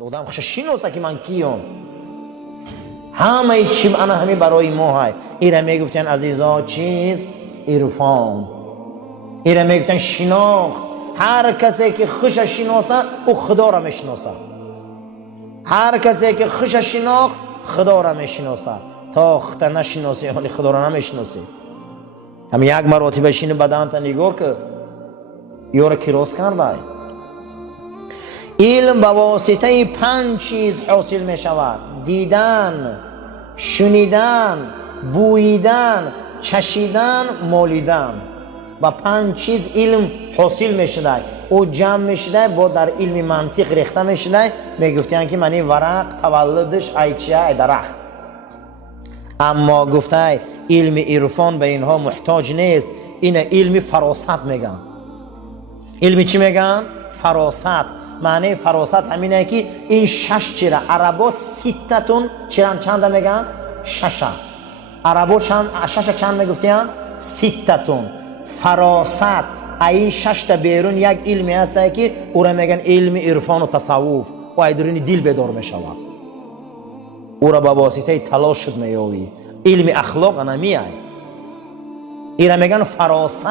آدم خوش شناسه که من کیم. همه چیم انا همه برای ما های. ایره میگفتن عزیزا چیز؟ عرفان. ایره میگفتن شناخت. هر کسی که خوش شناسه او خدا را میشناسه. هر کسی که خوش شناخت خدا را میشناسه. تا خدا نشناسی حالی خدا را نمیشناسی. هم یک مرتبه شین بدن تا نگاه که یورا کراس کرده. علم به واسطه 5 چیز حاصل می شود: دیدن، شنیدن، بوییدن، چشیدن، مالیدن. با 5 چیز علم حاصل می شده. او جمع می شده با در علم منطق ریخته می شده. می گفتن که منی ورق تولدش ایچیه درخت. اما گفته علم عرفان به اینها محتاج نیست. این علم فراست میگن. علم چی میگن؟ فراست. معنی فراست همینه که این 6 چیره عربا 6تون چند میگن؟ 6. عربا چند میگفتین؟ 6تون. فراست این 6 تا بیرون یک علمی هست که او را میگن علم عرفان و تصوف و ایدرین دل بیدار میشود. او را با واسطه تلاش شد میاوی. علم اخلاق نمیای. این را میگن فراست.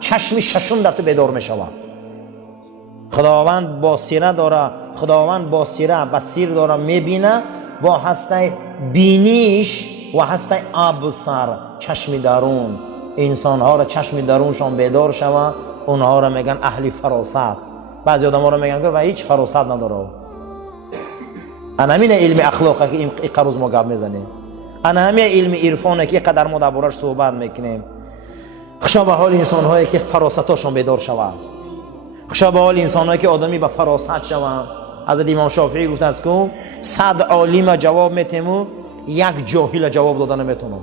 چشم ششم در تو بیدار میشود. خداوند بصیره داره. خداوند بصیره بصیر داره میبینه با هسته بینیش و هسته ابصر چشم درون. انسان ها را چشم درونشان بیدار شود. اونها را میگن اهل فراست. بعضی آدم ها را میگن که و هیچ فراست نداره. انا همین علم اخلاقه که این قروز ما گپ میزنیم. انا همین علم عرفانه که قدر ما دربارش صحبت میکنیم. خوشا به حال انسان هایی که فراستاشون بیدار شود. خوشا به حال انسان هایی که آدمی به فراست شود. حضرت امام شافعی گفته است که 100 عالم جواب میتیم یک جاهل جواب دادن نمیتونه.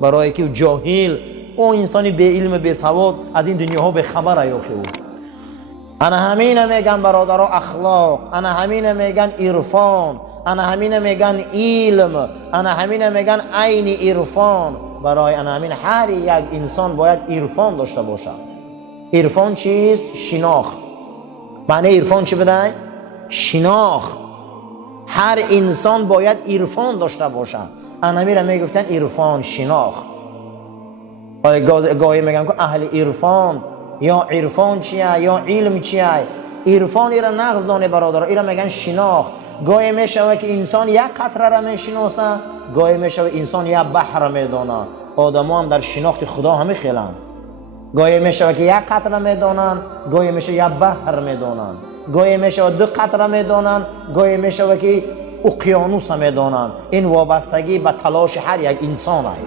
برای که جاهل او انسانی به علم به سواد از این دنیا ها به خبر ایاخته بود. انا همین میگن برادرها اخلاق. انا همین میگن عرفان. انا همین میگن علم. انا همین میگن عین عرفان. برای انا همین هر یک انسان باید عرفان داشته باشد. عرفان چیست؟ شناخت. معنی عرفان چی بده؟ شناخت. هر انسان باید عرفان داشته باشد. انا همین میگفتن عرفان شناخت. گاهی میگن که اهل عرفان یا عرفان چیه یا علم چیه. عرفان ایرا نقض دانه برادر. ایرا میگن شناخت. گاهی میشوه که انسان یک قطره را میشناسه. گاهی میشوه انسان یک بحر را میدانه. آدم هم در شناخت خدا همه خیلن. گاهی میشوه که یک قطره میدانن. گاهی میشوه یک بحر میدانن. گاهی میشوه 2 قطره میدانن. گاهی میشوه که اقیانوس میدانن. این وابستگی به تلاش هر یک انسان است.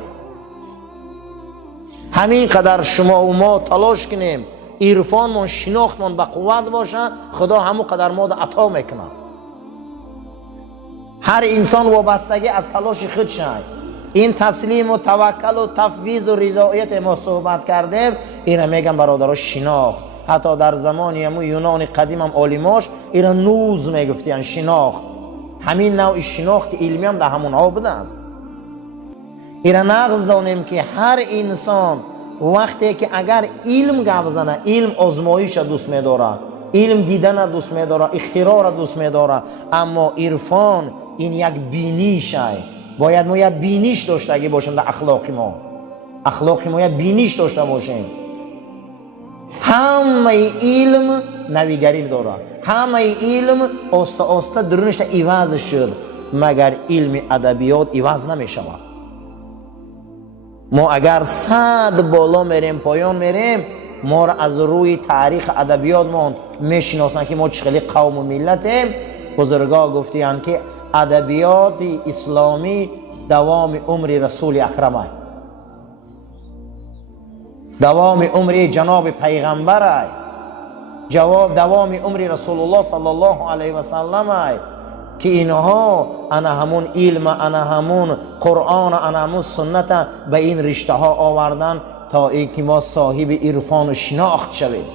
همین قدر شما و ما تلاش کنیم عرفان من شناخت من به قوت باشه، خدا همون قدر ما عطا میکنه. هر انسان وابستگی از تلاش خود شد. این تسلیم و توکل و تفویض و رضایت ما صحبت کردیم. اینا میگن برادرها شناخت. حتی در زمانی همون یونان قدیم هم عالماش اینا نوز میگفتن شناخت. همین نوع شناخت علمی هم در همون ها بوده است. اینا نقض دانیم که هر انسان وقتی که اگر علم گپ زنه، علم آزمایش دوست می‌داره، علم دیدن دوست می‌داره، اختراع را دوست می‌داره، اما عرفان این یک بینیش است. باید ما یک بینیش داشته باشیم در اخلاق ما. اخلاق ما یک بینیش داشته باشیم. همه علم نویگری داره. همه علم آسته آسته درونش عوض شد، مگر علم ادبیات عوض نمی‌شود. ما اگر 100 بالا میریم پایان میریم، ما را از روی تاریخ ادبیات ما میشناسن که ما چخیلی قوم و ملتیم. بزرگا گفتیان که ادبیات اسلامی دوام عمر رسول اکرم است. دوام عمر جناب پیغمبر است. دوام عمر رسول الله صلی الله علیه و سلم است که اینها انا همون علم، انا همون قرآن، انا همون سنت به این رشته ها آوردن تا ای که ما صاحب عرفان و شناخت شویم.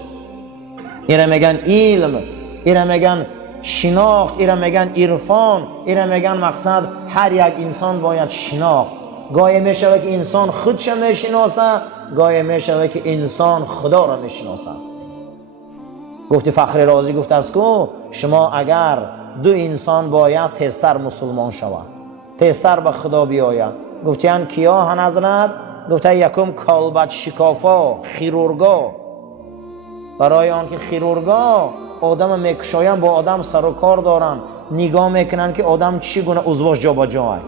اینا میگن علم، اینا میگن شناخت، اینا میگن عرفان، اینا میگن مقصد هر یک انسان باید شناخت. گاهی میشوه که انسان خودش میشناسه، گاهی میشوه که انسان خدا را میشناسه. گفت فخر رازی گفت است که شما اگر دو انسان باید تستر مسلمان شود، تستر به خدا بیاید. گفتن کیا هن حضرت؟ گفته یکم کالبد شکافا، خیرورگا. برای آن که خیرورگا آدم میکشاین، با آدم سر و کار دارن، نگاه میکنن که آدم چی گونه عضوش جا به جا.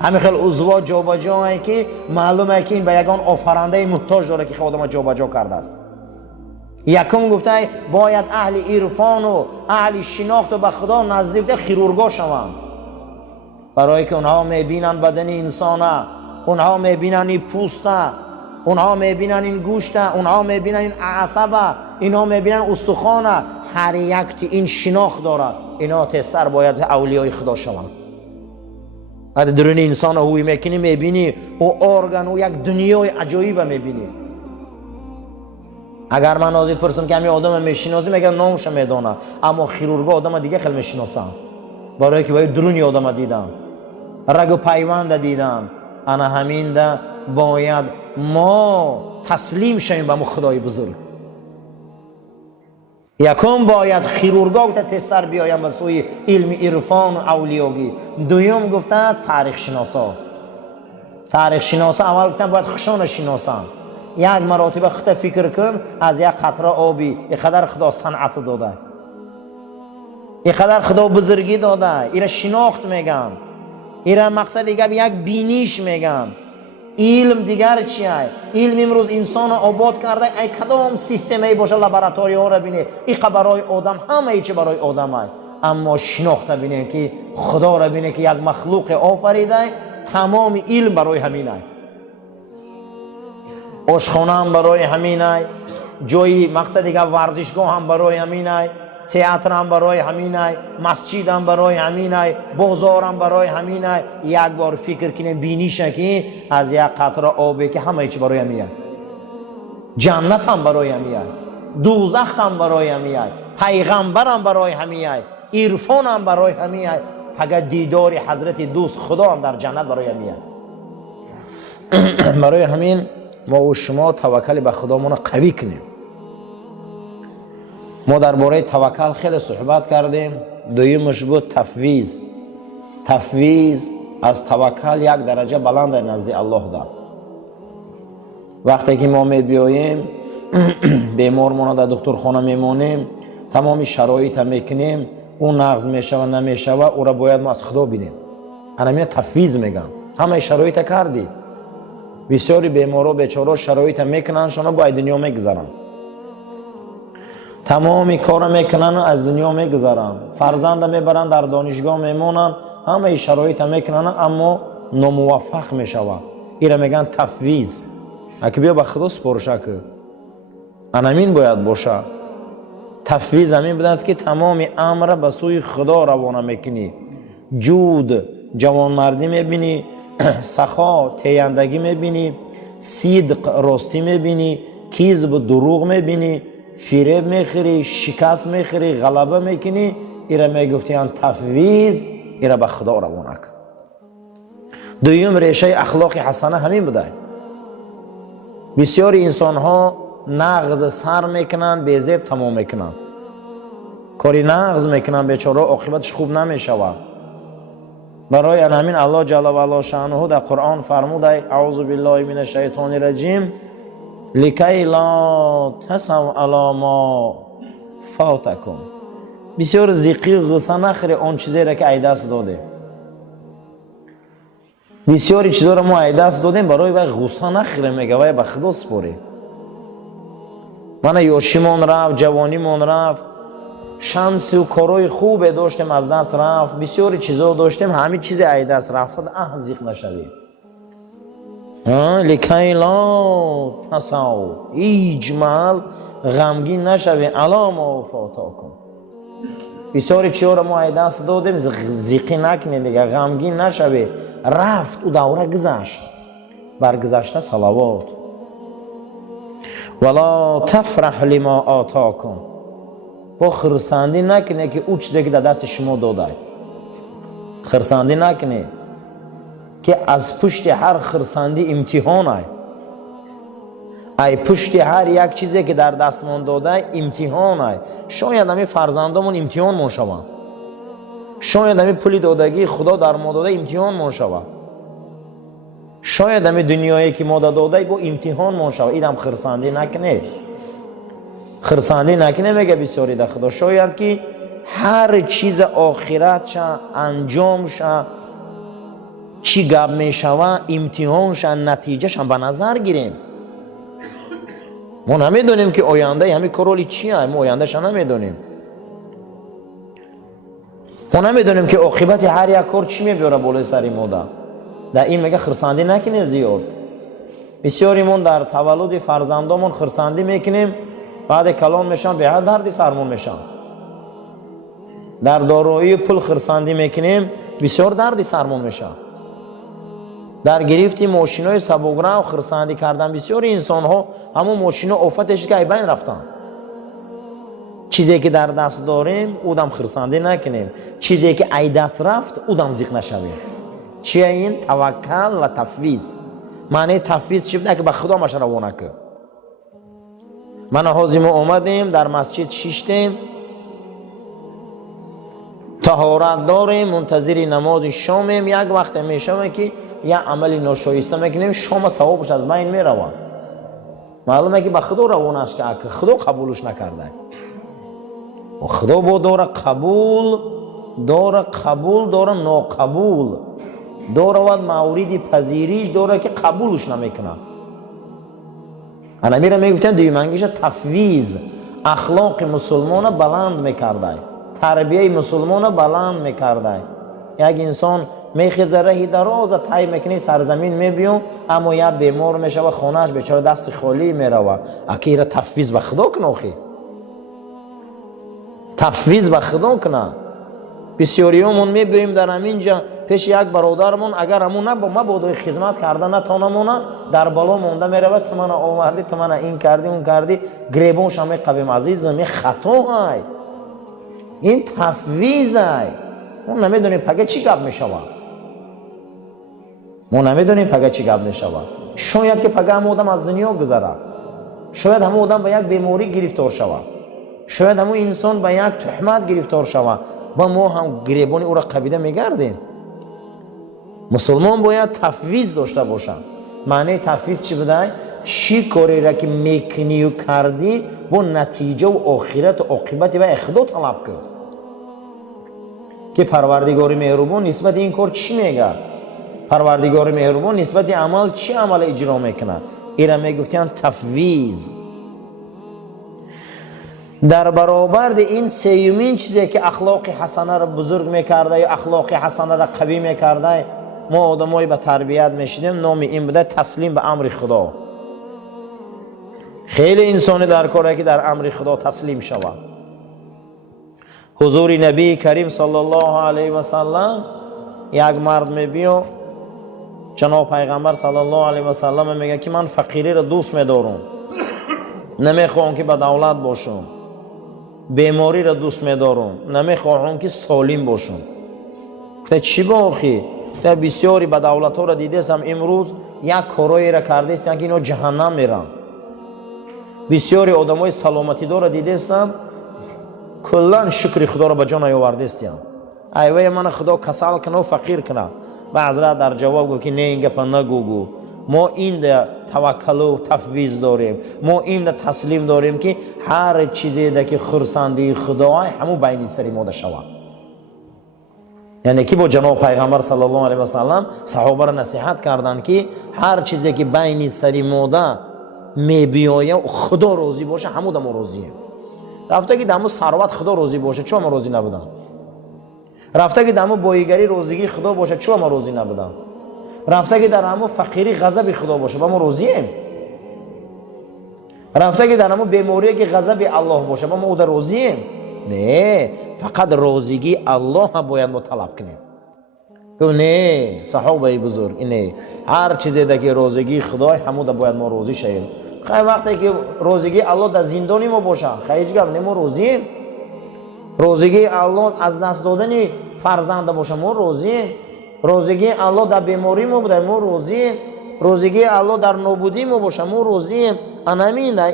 همین خیلی عضو جا به جا که معلومه که این به یگان آفرنده محتاج داره که خود آدم جا به جا کرده است. یکم گفته باید اهل عرفان و اهل شناخت و به خدا نزدیک خیرورگا شوند، برای که اونها میبینن بدن انسانه، اونها میبینن این پوسته، اونها میبینن این گوشته، اونها میبینن این عصبه، اینا میبینن استخوانه. هر یک این شناخت دارد. اینا تستر باید اولیای خدا شوند. اگه درون انسان هوی میکنی میبینی او ارگان و یک دنیای عجایب میبینی. اگر من از پرسم که همین آدم میشناسم، میگم نامش میدونم، اما خیرورگا آدم دیگه خیلی میشناسم، برای که باید درونی آدم دیدم، رگ و پیوند دیدم. انا همین ده باید ما تسلیم شویم به خدای بزرگ. یکم باید خیرورگا گفته تستر بیایم به سوی علم عرفان و اولیاگی. دویم گفته است تاریخ شناسا. تاریخ شناسا اول گفتن باید خشان شناسان. یک مراتبه خط فکر کن، از یک قطره آبی اینقدر خدا صنعت داده، اینقدر خدا بزرگی داده. ایره شناخت میگن، ایره مقصد دیگه یک بینیش میگن. علم دیگر چیه؟ علم امروز انسان آباد کرده، ای کدام سیستمی باشه لابراتوری ها را بینه، این برای آدم همه ایچه برای آدم های. اما شناخت بینه که خدا را بینه که یک مخلوق آفریده، تمام علم برای همین های. آشخانه هم برای همین های، جایی مقصد دیگه ورزشگاه هم برای همین های، تئاتر هم برای همین های، مسجد هم برای همین های، بازار هم برای همین های. یک بار فکر کنیم بینیشه که از یک قطره آبی که همه چی برای همین های. جنت هم برای همین های، دوزخ هم برای همین های، پیغمبر هم برای همین های، عرفان هم برای همین های. اگر دیدار حضرت دوست خدا هم در جنت برای همین های. برای همین ما و شما توکل به خدامون قوی کنیم. ما درباره توکل خیلی صحبت کردیم. دویمش بود تفویض. تفویض از توکل یک درجه بلند نزد الله دار. وقتی که ما میبیاییم بیمارمون در دکترخانه میمونیم، تمامی شرایط میکنیم، اون نقض میشوه نمیشوه، او را باید ما از خدا بینیم. انا میگم تفویض میگم، همه شرایط کردی. بسیاری بیمارا بیچارا شرایط میکنن، شما باید دنیا میگذارن، تمامی کار میکنن و از دنیا میگذارن، فرزند میبرن در دانشگاه میمونن، همه شرایط میکنن اما ناموفق میشوه. ایره میگن تفویض. اگه بیا به خدا سپرشه که انامین باید باشه. تفویض همین بوده است که تمام امر به سوی خدا روانه میکنی. جود جوانمردی میبینی، سخا تیندگی میبینی، صدق راستی میبینی، کذب دروغ میبینی، فریب میخوری، شکست میخوری، غلبه میکنی. ایره میگفتیان تفویض، ایره به خدا روانه کن. دویم ریشه اخلاق حسنه همین بوده. بسیاری انسان ها نغز سر میکنن، بیزیب تمام میکنن، کاری نغز میکنن، بیچاره عاقبتش خوب نمیشود. برای همین الله جل و علا شأنه در قرآن فرموده اعوذ بالله من الشیطان الرجیم لکی لا تسوا علی ما فاتکم. بسیار زیقی غصه نخوری آن چیزی را که ای دست داده. بسیاری چیزا را ما ای دست دادیم، برای غصه نخوری، میگه وای به خدا سپاری. من یاشیمون رفت، جوانیمون رفت، شانس و کارهای خوب داشتیم از دست رفت، بسیاری چیزا داشتیم، همین چیز ای دست رفت. زیق نشوی. لکی لا تسوا، هیچ محل غمگین نشوی علی ما فاتکم. بسیاری چیزا را ما ای دست دادیم، زیقی نکنی دیگه، غمگین نشوی. رفت و دوره گذشت، برگذشته صلوات. ولا تفرح لما آتاکم، با خرسندی نکنه که او چیزی که در دست شما داده. خرسندی نکنه که از پشت هر خرسندی امتحان ای. ای پشت هر یک چیزی که در دستمان داده امتحان ای. شاید همین فرزندامون امتحان من شوند. شاید همین پولی دادگی خدا در ما داده امتحان ما شود. شاید همین دنیایی که ما داده با امتحان ما شود. ایدم خرسندی نکنه. خرسندی نکنه میگه بسیاری در خدا. شاید که هر چیز آخرت شا انجام شا چی گپ میشوه امتحان شا نتیجه شا به نظر گیریم. ما نمیدونیم که آینده همین کرولی چیه. ما آینده شا نمیدونیم. ما نمیدونیم که عاقبت هر یک کار چی میبیاره بالای سری ما در این میگه خرسندی نکنه زیاد. بسیاری من در تولد فرزندامون خرسندی میکنیم بعد کلام میشن به هر دردی سرمون میشن. در دارایی پول خرسندی میکنیم بسیار دردی سرمون میشن. در گرفتی ماشینای سبکرو خرسندی کردن بسیاری انسان ها همون ماشینا آفتش که بین رفتن. چیزی که در دست داریم اودم خرسندی نکنیم. چیزی که ای دست رفت اودم زیق نشویم. چیه این؟ توکل و تفویض. معنی تفویض چی بوده که به خدا ماش روانه که من حاضیم اومدیم در مسجد شیشتیم طهارت داریم منتظر نماز شامیم. یک وقت میشم که یک عمل ناشایسته میکنیم شام ثوابش از بین میروه. معلومه که به خدا روانش که خدا قبولش نکرده. و خدا با داره قبول داره ناقبول داره و موردی پذیریش داره که قبولش نمیکنه. انا میره میگفتن دیومنگیش تفویض اخلاق مسلمان بلند میکرده. تربیه مسلمان بلند میکرده. یک انسان میخیزه رهی دراز طی میکنه سرزمین میبیون اما یا بیمار میشه و خونهش بیچاره دست خالی میروه. اکی را تفویض به خدا کنه. اخی تفویض به خدا کنه. بسیاریامون میبینیم در همینجا پیش یک برادرمون اگر همون مبادا خدمت کرده نتونمونه در بالا مونده میروه تو من آوردی تو من این کردی اون کردی گریبونش همه قبیم عزیزم این خطا های. این تفویض های. ما نمیدونیم پگه چی گپ میشوه. ما نمیدونیم پگه چی گپ میشوه. شاید که پگه هم آدم از دنیا گذره. شاید هم آدم به یک بیماری گرفتار شوه. شاید هم انسان به یک تهمت گرفتار شوه و ما هم گریبانی او را قبیله میگردیم. مسلمان باید تفویض داشته باشه. معنی تفویض چی بوده؟ چی کاری را که میکنی و کردی با نتیجه و آخرت و عاقبت و خدا طلب کرد. که پروردگار مهربان نسبت این کار چی میگه؟ پروردگار مهربان نسبت عمل چی عمل اجرا میکنه؟ اینا میگفتن تفویض. در برابر این سیومین چیزی که اخلاق حسنه را بزرگ میکرده یا اخلاق حسنه را قوی میکرده ما آدمایی به تربیت میشیدیم نام این بوده تسلیم به امر خدا. خیلی انسانی در کاره که در امر خدا تسلیم شود. حضور نبی کریم صلی الله علیه و سلم یک مرد میبینه جناب پیغمبر صلی الله علیه و سلم میگه که من فقیری را دوست میدارم نمیخوام که به دولت باشم. بیماری را دوست میدارم نمیخواهم که سالم باشم. گفته چی با آخی؟ گفته بسیاری به دولت ها را دیدستم امروز یک کارایی را کردستم که اینا جهنم میرن. بسیاری آدم های سلامتی دار را دیدستم کلان شکر خدا را به جان آوردستم. ایوه من خدا کسل کنه و فقیر کنه. و حضرت در جواب گفت که نه این گپ نگو. ما این ده توکل و تفویض داریم. ما این ده تسلیم داریم که هر چیزی ده که خرسندی خدای همو بین سری ما ده شود. یعنی که با جناب پیغمبر صلی الله علیه و سلم صحابه را نصیحت کردن که هر چیزی که بین سری ما ده میبیایم خدا راضی باشه همو ده ما راضییم. رفته که دمو ثروت خدا راضی باشه چون ما راضی نبودن. رفته که دمو بایگری روزگی خدا باشه چون ما راضی نبودن. رفته که در همو فقیری غضب خدا باشه با ما راضییم. رفته که در همو بیماری که غضب الله باشه با ما او در راضییم. نه فقط راضیگی الله باید ما طلب کنیم. نه صحابه بزرگ نه هر چیزی ده که راضیگی خدای همو ده باید ما راضی شیم. خیلی وقتی که راضیگی الله در زندانی ما باشه خیلی گپ نه ما راضییم. راضیگی الله از دست دادن فرزند باشه ما راضییم. روزگی الله در بیماری ما بوده ما راضییم. روزگی الله در نابودی ما باشه ما راضییم.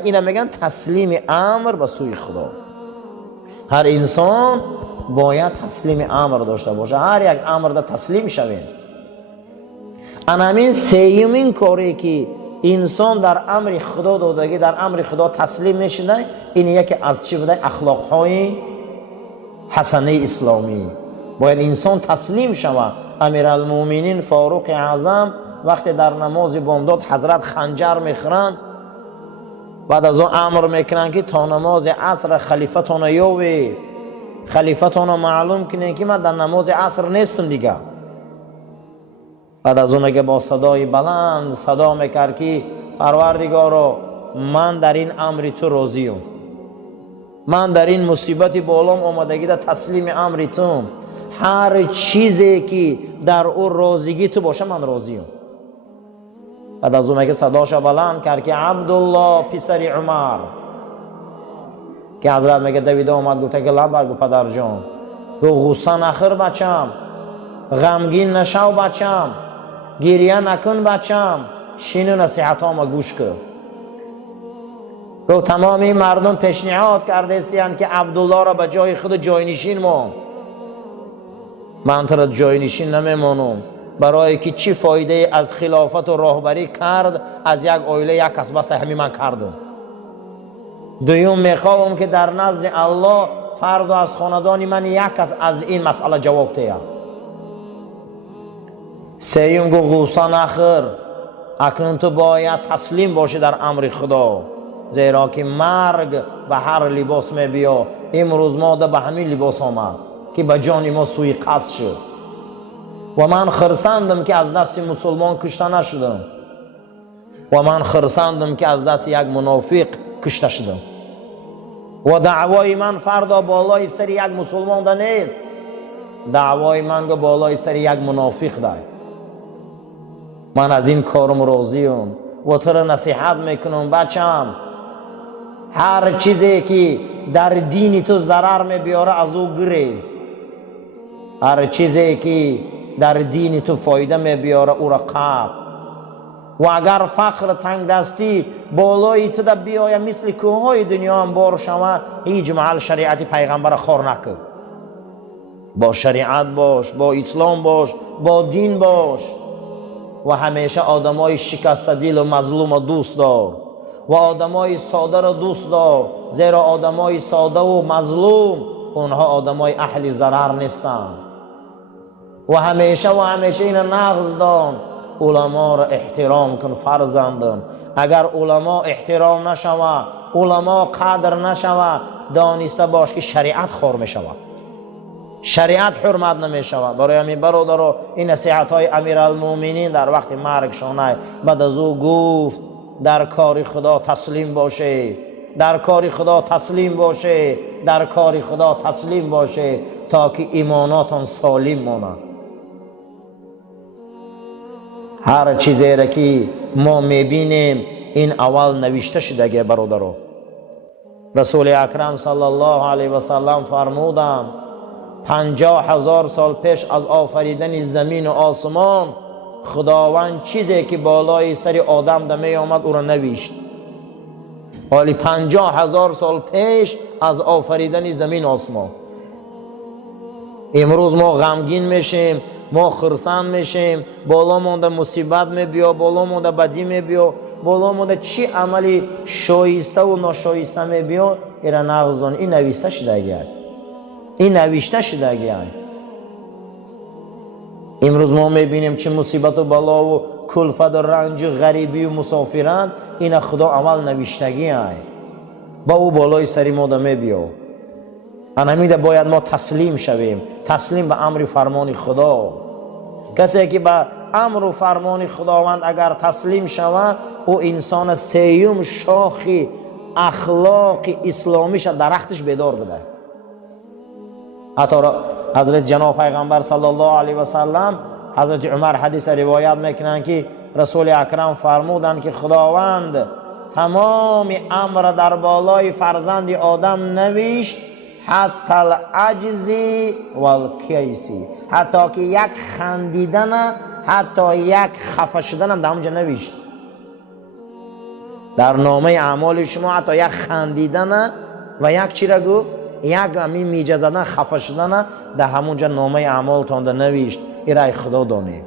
اینا میگن تسلیم امر به سوی خدا. هر انسان باید تسلیم امر داشته باشه. هر یک امر دا تسلیم شویم. همین سیومین کاری که انسان در امر خدا دادگی، در امر خدا تسلیم میشده، این یکی از چی بوده؟ اخلاقهای حسنه اسلامی. باید انسان تسلیم شود. امیرالمومنین فاروق اعظم وقتی در نماز بامداد حضرت خنجر میخورند، بعد از اون امر میکنن که تا نماز عصر خلیفتون یاوی، خلیفتون معلوم کنه که من در نماز عصر نیستم دیگه. بعد از اون که با صدای بلند صدا میکرد که پروردگارا من در این امر تو راضیم، من در این مصیبت بالام آمدگی در تسلیم امر تو، هر چیزی که در او راضیگی تو باشه من راضیم. بعد از اون که صداشا بلند کرد که عبدالله پسر عمر، که حضرت میگه دویده آمد گفته که لبر گو پدر جان، گو غصه نخور بچم، غمگین نشو بچم، گریه نکن بچم، شنو نصیحتام گوش کن. گو تمامی مردم پیشنهاد کرده سیان که عبدالله را به جای خود جاینشین مان. من تو را جاینشین نمیمانم، برای که چی فایده از خلافت و راهبری کرد؟ از یک عائله یک کس بس همین من کردم. دوم میخواهم که در نزد الله فرد از خاندان من یک کس از این مسئله جواب دهد. سیوم گو غصه نخور، اکنون تو باید تسلیم باشی در امر خدا، زیرا که مرگ به هر لباس می بیا. امروز ما به همین لباس آمد که به جان ما سوی قصد شد و من خرسندم که از دست مسلمان کشته نشدم و من خرسندم که از دست یک منافق کشته شدم و دعوای من فردا بالای سر یک مسلمان ده نیست، دعوای من که بالای سر یک منافق ده. من از این کارم راضیم و تو را نصیحت میکنم بچم، هر چیزی که در دین تو ضرر میبیاره از او گریز، هر چیزی که در دین تو فایده میبیاره او را قاب. و اگر فقر تنگ دستی بالای تو ده بیایه مثل کوههای دنیا هم بار شما، هیچ محل شریعت پیغمبر خور نکن. با شریعت باش، با اسلام باش، با دین باش و همیشه آدمای شکسته دل و مظلوم و دوست دار و آدمای ساده را دوست دار، زیرا آدمای ساده و مظلوم اونها آدمای اهل ضرر نیستن. و همیشه این نغز دان، علما را احترام کن فرزندم. اگر علما احترام نشوه، علما قدر نشوه، دانسته باش که شریعت خور می شود، شریعت حرمت نمی شود. برای همین برادر این نصیحت های امیرالمومنین در وقت مرگ شانه، بعد از او گفت در کار خدا تسلیم باشه، در کار خدا تسلیم باشه، در کار خدا تسلیم باشه تا که ایماناتون سالم ماند. هر چیزی را که ما میبینیم این اول نوشته شده برادرو. رسول اکرم صلی الله علیه و سلم فرمودند 50,000 سال پیش از آفریدن زمین و آسمان خداوند چیزی که بالای سر آدم ده می آمد او را نوشت. حالی 50,000 سال پیش از آفریدن زمین و آسمان. امروز ما غمگین میشیم، ما خرسند میشیم، بالا مونده مصیبت میبیا، بالا مونده بدی میبیا، بالا مونده چی عملی شایسته و ناشایسته میبیا. ایرا نغزان این نوشته شده گرد، این نوشته شده گرد. امروز ما میبینیم چه مصیبت و بلا و کلفت و رنج و غریبی و مسافرند، این خدا عمل نوشتگی های با او بالای سری ما ده میبیا. انهمیده باید ما تسلیم شویم، تسلیم به امر فرمان خدا. کسی که به امر و فرمان خداوند اگر تسلیم شود، او انسان سیوم شاخی اخلاق اسلامیش درختش بیدار بده. حتی حضرت جناب پیغمبر صلی الله علیه و سلم، حضرت عمر حدیث روایت میکنن که رسول اکرم فرمودند که خداوند تمام امر در بالای فرزند آدم نوشت، حتی العجزی والکیسی، حتی که یک خندیدن، حتی یک خفه شدن هم در اونجا نوشت. در نامه اعمال شما حتی یک خندیدن و یک چی را گفت؟ یک همین میجه زدن خفه شدن در همونجا نامه اعمالتان در نوشت. این رای خدا دانه،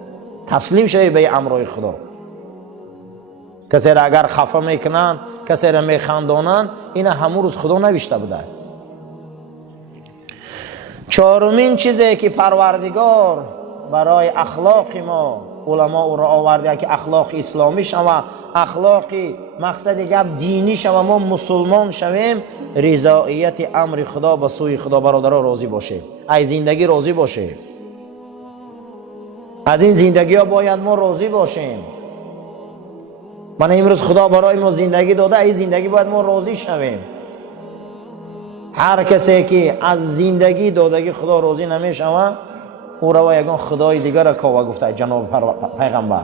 تسلیم شوی به امرای خدا. کسی را اگر خفه میکنن، کسی را میخندانن، این همون روز خدا نوشته بوده. چهارمین چیزی که پروردگار برای اخلاق ما علما او را آورده که اخلاق اسلامی شوه، اخلاق مقصد گپ دینی شوه، ما مسلمان شویم، رضایت امر خدا به سوی خدا. برادرها راضی باشه، از زندگی راضی باشه، از این زندگی ها باید ما راضی باشیم. من امروز خدا برای ما زندگی داده، این زندگی باید ما راضی شویم. هر کسی که از زندگی دادگی خدا راضی نمیشوه، او را یگان خدای دیگر را کاوه گفته جناب پیغمبر.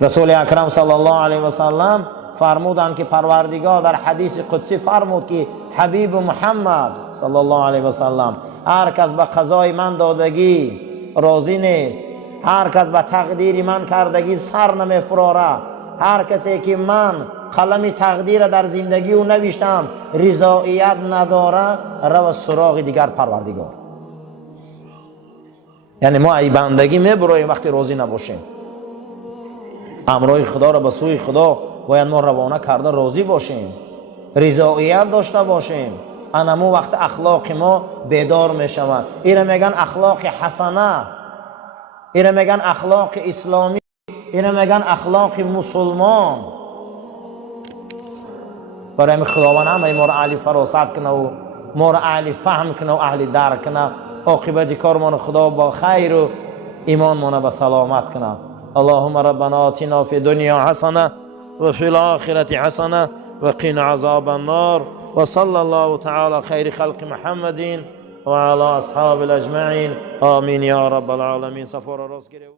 رسول اکرم صلی الله علیه و سلم فرمودند که پروردگار در حدیث قدسی فرمود که حبیب محمد صلی الله علیه و سلم هر کس به قضای من دادگی راضی نیست، هر کس به تقدیر من کردگی سر نمیفراره، هر کسی که من قلم تقدیر در زندگی او نوشتم رضایت نداره، رو سراغ دیگر پروردگار. یعنی ما ای بندگی میبرویم وقتی راضی نباشیم. امرای خدا را به سوی خدا باید ما روانه کرده راضی باشیم، رضایت داشته باشیم. انمو وقت اخلاق ما بیدار میشوند. اینا میگن اخلاق حسنه، اینا میگن اخلاق اسلامی، اینا میگن اخلاق مسلمان. برای خداوند همه ما را اهل فراست کنه و ما را اهل فهم کنه و اهل درک کنه. عاقبت کارمان خدا با خیر و ایمان ما به سلامت کنه. اللهم ربنا آتنا فی الدنیا حسنه و فی الاخره حسنه و قنا عذاب النار و صلی الله تعالی خیر خلق محمد و علی اصحاب الاجمعین. آمین یا رب العالمین. سفر راست گیره.